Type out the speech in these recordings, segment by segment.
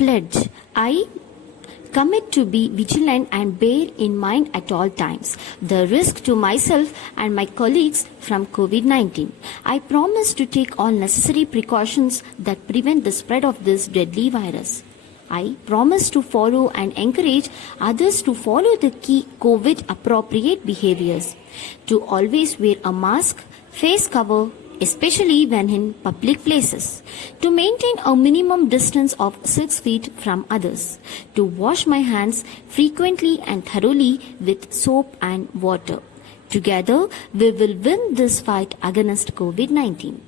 pledge. I commit to be vigilant and bear in mind at all times the risk to myself and my colleagues from COVID-19. I promise to take all necessary precautions that prevent the spread of this deadly virus. I promise to follow and encourage others to follow the key COVID appropriate behaviors, to always wear a mask, face cover, especially when in public places, to maintain a minimum distance of 6 feet from others, to wash my hands frequently and thoroughly with soap and water. Together, we will win this fight against COVID-19.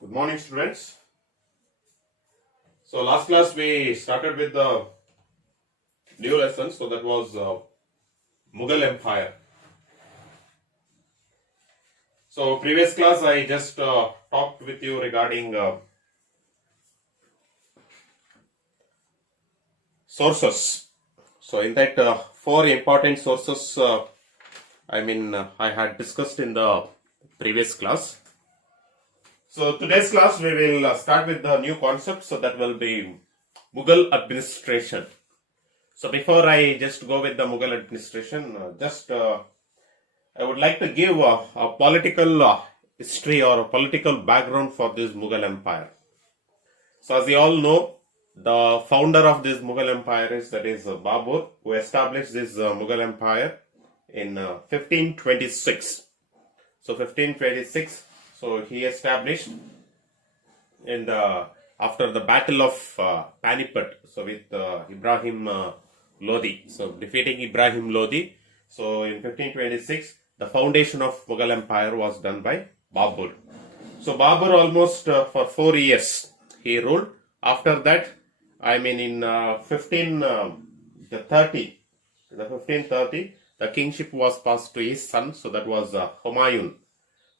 Good morning, students. So last class we started with the new lesson. So that was Mughal Empire. So previous class I just talked with you regarding sources. So in that 4 important sources I had discussed in the previous class. So today's class we will start with the new concept, so that will be Mughal administration. So before I just go with the Mughal administration, I would like to give a political history or a political background for this Mughal Empire. So as you all know, the founder of this Mughal Empire is Babur, who established this Mughal Empire in 1526. So 1526. So he established after the battle of Panipat, so with Ibrahim Lodi. So defeating Ibrahim Lodi. So in 1526, the foundation of Mughal Empire was done by Babur. So Babur almost for 4 years he ruled. After that, in 1530, the kingship was passed to his son. So that was Humayun.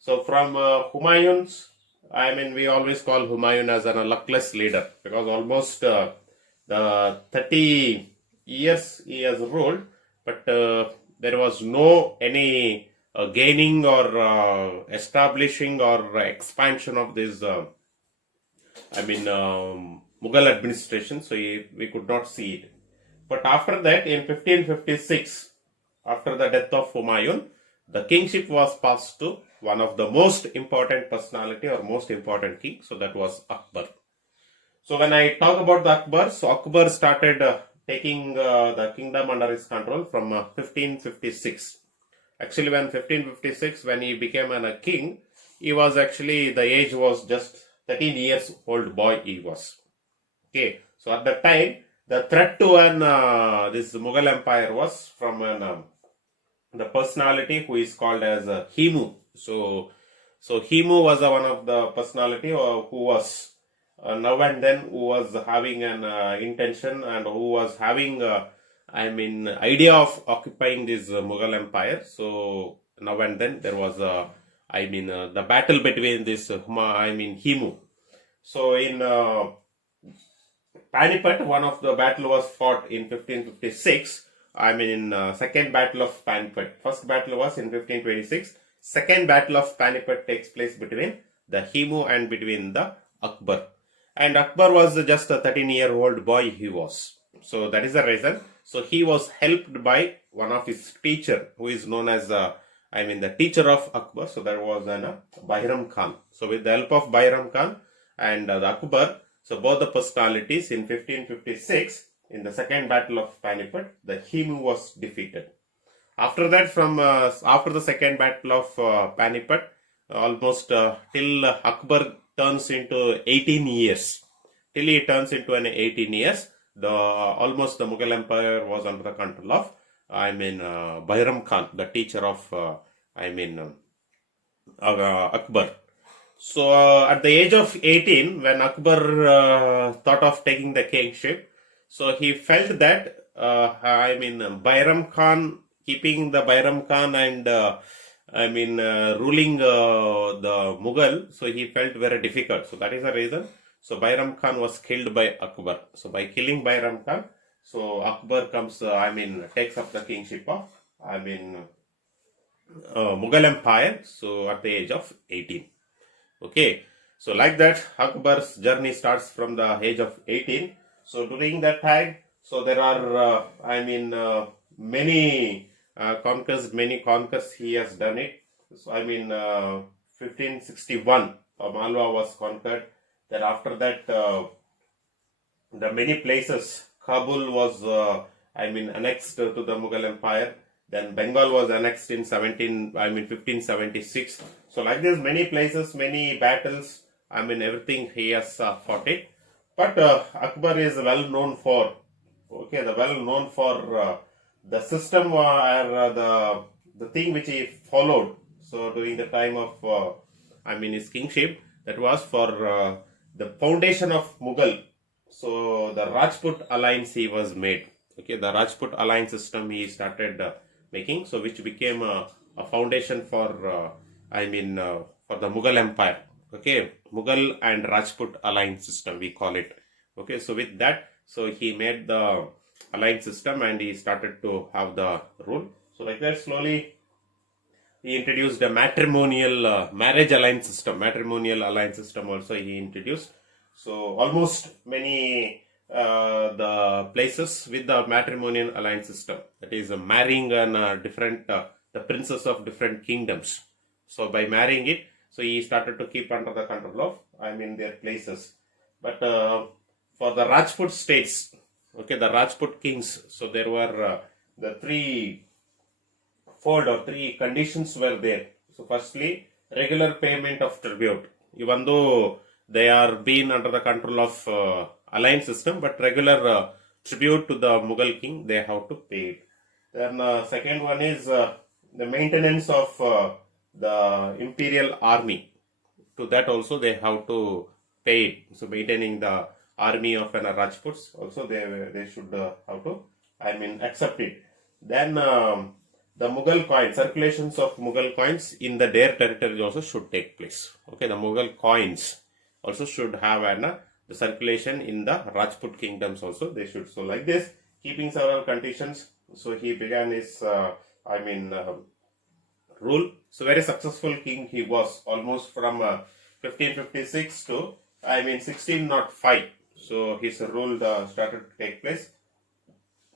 So from Humayun's, we always call Humayun as a luckless leader, because almost the 30 years he has ruled, but there was no any gaining or establishing or expansion of this Mughal administration. So we could not see it. But after that, in 1556, after the death of Humayun, the kingship was passed to one of the most important personality or most important king. So that was Akbar. So when I talk about the Akbar, so Akbar started taking the kingdom under his control from 1556. Actually, when 1556, when he became a king, he was actually, the age was just 13 years old boy he was. Okay, so at that time, the threat to this Mughal Empire was from the personality who is called as Himu. So Himu was one of the personality who was now and then who was having an intention and who was having idea of occupying this Mughal Empire. So now and then there was the battle between this Himu. So in Panipat, one of the battle was fought in 1556. Second battle of Panipat. First battle was in 1526. Second battle of Panipat takes place between the Himu and between the Akbar. And Akbar was just a 13-year-old boy he was. So that is the reason. So he was helped by one of his teacher, who is known as the teacher of Akbar. So that was Bahram Khan. So with the help of Bahram Khan and the Akbar, so both the personalities in 1556, in the second battle of Panipat, the Himu was defeated. After that, after the second battle of Panipat, almost till Akbar turns into 18 years. Till he turns into 18 years, almost the Mughal Empire was under the control of Bayram Khan, the teacher of, Akbar. So at the age of 18, when Akbar thought of taking the kingship, so he felt that Bayram Khan, keeping the Bayram Khan and ruling the Mughal, so he felt very difficult. So that is the reason. So Bayram Khan was killed by Akbar. So by killing Bayram Khan, so Akbar comes, takes up the kingship of, Mughal Empire. So at the age of 18. Okay, so like that, Akbar's journey starts from the age of 18. So during that time, so there are, many many conquests he has done it. So 1561, Malwa was conquered. Then after that, the many places, Kabul was, annexed to the Mughal Empire. Then Bengal was annexed in 1576. So like this, many places, many battles, everything he has fought it. But Akbar is well known for, the system or the thing which he followed. So during the time of, his kingship, that was for the foundation of Mughal. So the Rajput alliance he was made. Okay, the Rajput alliance system he started making, so which became a foundation for, for the Mughal Empire. Okay, Mughal and Rajput alliance system we call it. Okay, so with that, so he made the alliance system and he started to have the rule. So like that, slowly he introduced a matrimonial marriage alliance system. Matrimonial alliance system also he introduced. So almost many the places with the matrimonial alliance system, that is marrying different the princes of different kingdoms. So by marrying it, so he started to keep under the control of their places. But for the Rajput states, okay, the Rajput kings, so there were the three conditions were there. So firstly, regular payment of tribute, even though they are being under the control of alliance system, but regular tribute to the Mughal king they have to pay it. Then second one is the maintenance of the imperial army. To that also they have to pay it. So maintaining the army of an Rajputs also they should have to accept it. Then the Mughal coins, circulations of Mughal coins in their territory also should take place. Okay, the Mughal coins also should have the circulation in the Rajput kingdoms also they should. So like this, keeping several conditions, so he began his rule. So very successful king he was, almost from 1556 to 1605. So his rule started to take place.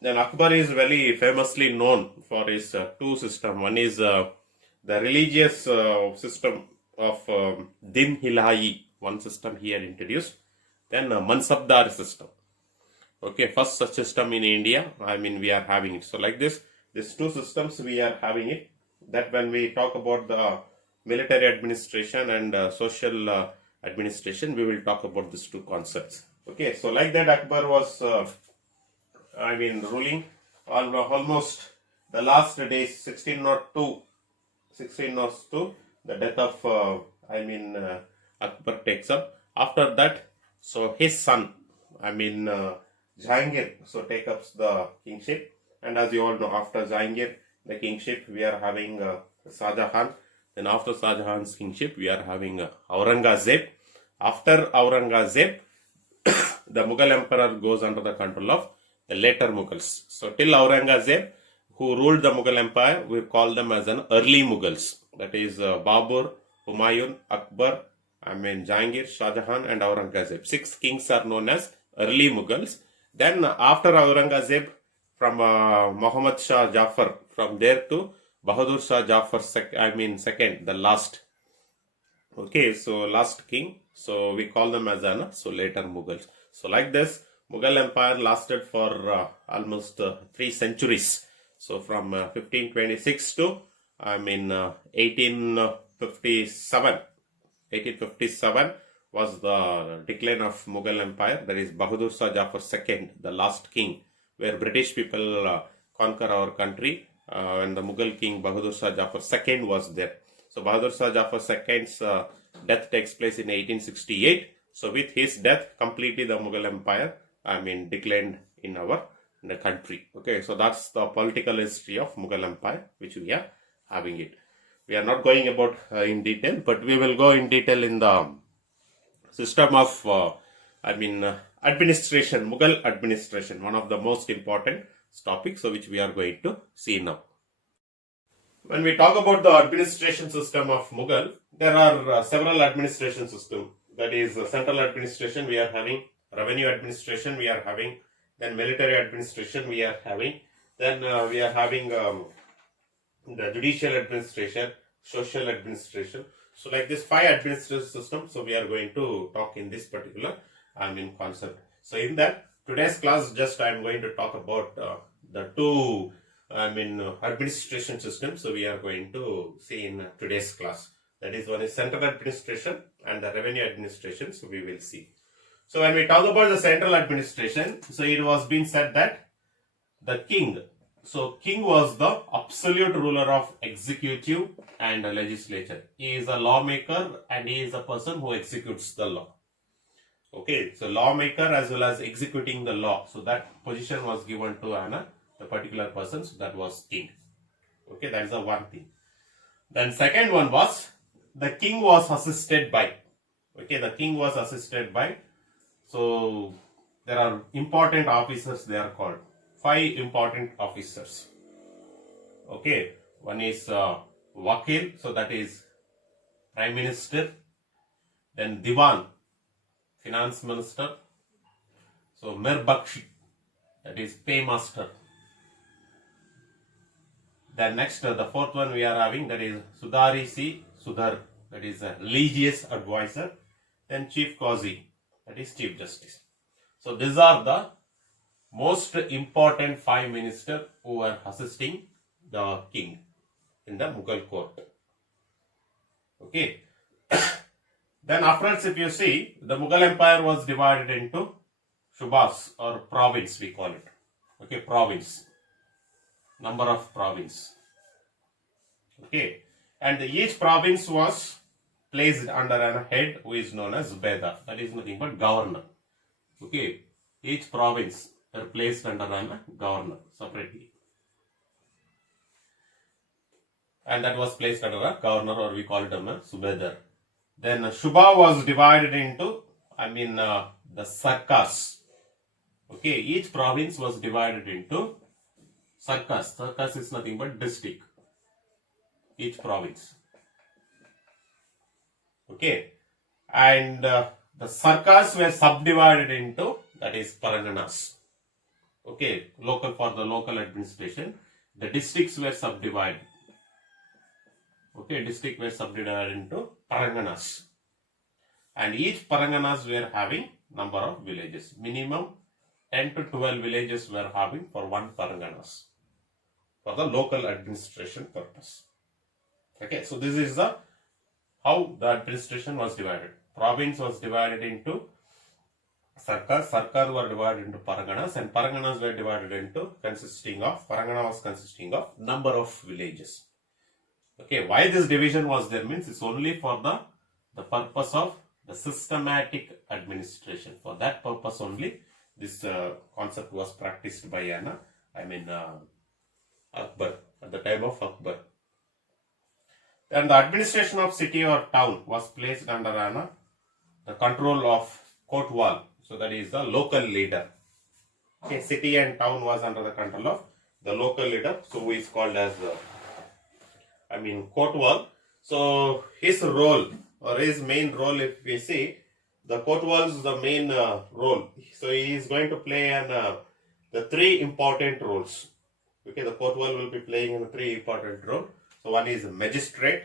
Then Akbar is very famously known for his two systems. One is the religious system of Din Hilahi, one system he had introduced. Then Mansabdar system. Okay, first such system in India, we are having it. So like this, these two systems we are having it. That when we talk about the military administration and social administration, we will talk about these two concepts. Okay, so like that, Akbar was ruling on almost the last days, 1602, the death of Akbar takes up. After that, so his son, Jahangir, so take up the kingship. And as you all know, after Jahangir, the kingship, we are having Shah Jahan. Then after Shah Jahan's kingship, we are having Aurangzeb. After Aurangzeb, the Mughal emperor goes under the control of the later Mughals. So till Aurangzeb, who ruled the Mughal empire, we call them as an early Mughals. That is Babur, Humayun, Akbar, Jahangir, Shah Jahan and Aurangzeb. 6 kings are known as early Mughals. Then after Aurangzeb, from Muhammad Shah Jafar, from there to Bahadur Shah Jafar second, the last. Okay, so last king. So we call them as later Mughals. So like this, Mughal empire lasted for almost 3 centuries. So from 1526 to 1857. 1857 was the decline of Mughal empire. That is Bahadur Shah Jafar II, the last king, where British people conquer our country when the Mughal king Bahadur Shah Jafar II was there. So Bahadur Shah Jafar II's death takes place in 1868. So with his death, completely the Mughal Empire, declined in the country. Okay, so that's the political history of Mughal Empire, which we are having it. We are not going about in detail, but we will go in detail in the system of administration, Mughal administration, one of the most important topics, so which we are going to see now. When we talk about the administration system of Mughal, there are several administration systems. That is central administration we are having, revenue administration we are having, then military administration we are having, then we are having the judicial administration, social administration. So like this 5 administration systems, so we are going to talk in this particular concept. So in that today's class, just I am going to talk about the 2 administration systems. So we are going to see in today's class. That is, one is central administration and the revenue administration. So we will see. So when we talk about the central administration, so it was being said that the king, so king was the absolute ruler of executive and legislature. He is a lawmaker and he is a person who executes the law. Okay, so lawmaker as well as executing the law. So that position was given to the particular person. So that was king. Okay, that is the one thing. Then second one was the king was assisted by. Okay, the king was assisted by. So there are important officers, they are called 5 important officers. Okay, one is Wakil, so that is Prime Minister. Then Diwan, Finance Minister. So Mirbakshi, that is Paymaster. Then next, the 4th one we are having, that is Sudari C. Sudhar, that is a religious advisor. Then Chief Qazi, that is Chief Justice. So these are the most important 5 ministers who were assisting the king in the Mughal court. Okay. Then afterwards, if you see, the Mughal Empire was divided into Shubhas or province, we call it. Okay, province. Number of province. Okay. And each province was placed under a head who is known as Beda. That is nothing but governor. Okay. Each province are placed under a governor separately. And that was placed under a governor, or we call it a Subedar. Then Shubha was divided into, the sarkas. Okay, each province was divided into sarkas. Sarkas is nothing but district. Each province. Okay, and the sarkas were subdivided into, that is Paraganas. Okay, for the local administration. The districts were subdivided. Okay, district were subdivided into Paraganas. And each Paraganas were having number of villages. Minimum 10 to 12 villages were having for one Paraganas. For the local administration purpose. Okay, so this is how the administration was divided. Province was divided into Sarkar. Sarkar were divided into Paraganas, and Paraganas were divided into Paragana was consisting of number of villages. Okay, why this division was there means it's only for the purpose of the systematic administration. For that purpose only, this concept was practiced by Akbar, at the time of Akbar. Then the administration of city or town was placed under the control of Kotwal. So that is the local leader. Okay, city and town was under the control of the local leader, so who is called as Kotwal. So his role, or his main role, if we see, the Kotwal is the main role. So he is going to play the 3 important roles. Okay, the Kotwal will be playing in 3 important roles. So one is magistrate,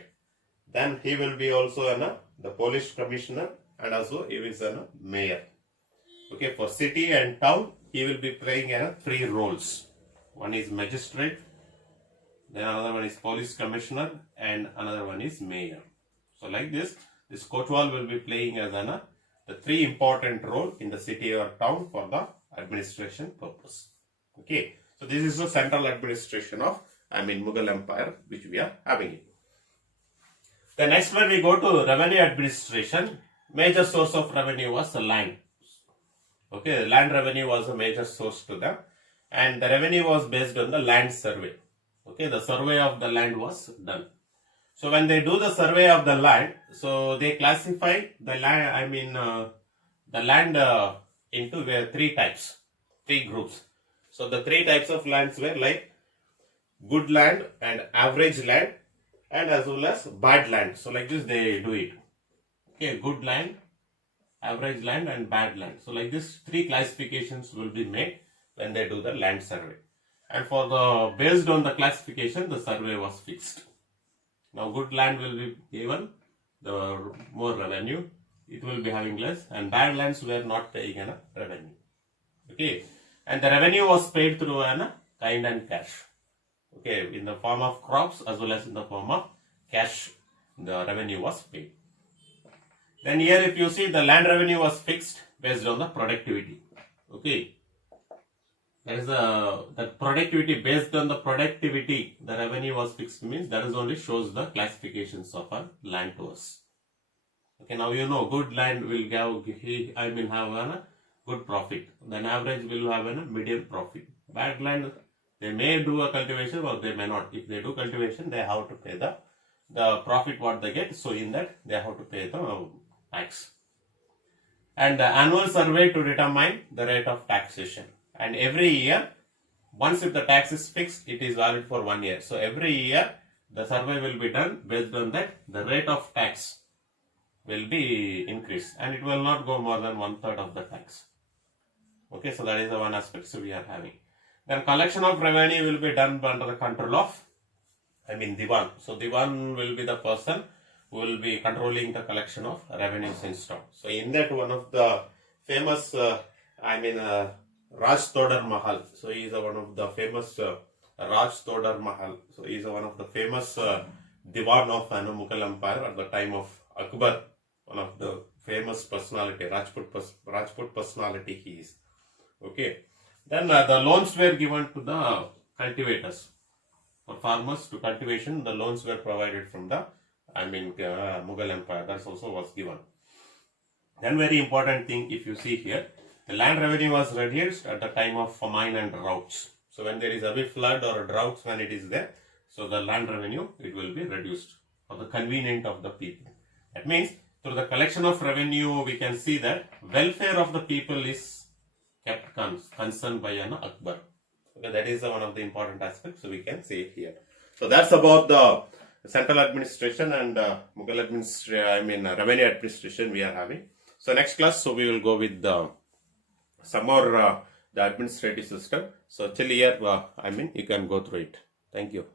then he will be also the police commissioner, and also he is a mayor. Okay, for city and town, he will be playing 3 roles. One is magistrate, then another one is police commissioner, and another one is mayor. So like this Kotwal will be playing as the 3 important role in the city or town for the administration purpose. Okay, So this is the central administration of, Mughal Empire, which we are having it. The next one we go to revenue administration. Major source of revenue was the land. Okay, land revenue was a major source to them, and the revenue was based on the land survey. Okay, the survey of the land was done. So when they do the survey of the land, so they classify the land, the land into three types, three groups. So the three types of lands were like good land and average land and as well as bad land. So like this they do it. Okay, good land, average land and bad land. So like this three classifications will be made when they do the land survey. And for the based on the classification, the survey was fixed. Now good land will be given the more revenue, it will be having less, and bad lands were not paying a revenue. Okay, and the revenue was paid through a kind and cash. Okay, in the form of crops as well as in the form of cash, the revenue was paid. Then here if you see, the land revenue was fixed based on the productivity. Okay, that is the productivity, based on the productivity the revenue was fixed, means that is only shows the classifications of a land to us. Okay, now you know good land will have a good profit, then average will have a medium profit. Bad land, they may do a cultivation or they may not. If they do cultivation, they have to pay the profit what they get, so in that they have to pay the tax. And the annual survey to determine the rate of taxation. And every year, once if the tax is fixed, it is valid for 1 year. So every year, the survey will be done. Based on that, the rate of tax will be increased, and it will not go more than 1/3 of the tax. Okay, so that is the one aspect so we are having. Then collection of revenue will be done under the control of, Diwan. So Diwan will be the person who will be controlling the collection of revenues in stock. So in that, one of the famous, Raj Todar Mahal. So he is one of the famous Raj Todar Mahal. So he is one of the famous Diwan of Mughal Empire at the time of Akbar. One of the famous personality, Rajput personality he is. Okay. Then the loans were given to the cultivators. For farmers to cultivation, the loans were provided from the Mughal Empire. That also was given. Then very important thing, if you see here, the land revenue was reduced at the time of famine and droughts. So when there is a big flood or a drought, when it is there, so the land revenue, it will be reduced for the convenience of the people. That means through the collection of revenue, we can see that welfare of the people is kept concerned by Akbar. Okay, that is one of the important aspects, so we can see it here. So that's about the central administration and Mughal administration, revenue administration we are having. So next class, so we will go with some more the administrative system. So till here, you can go through it. Thank you.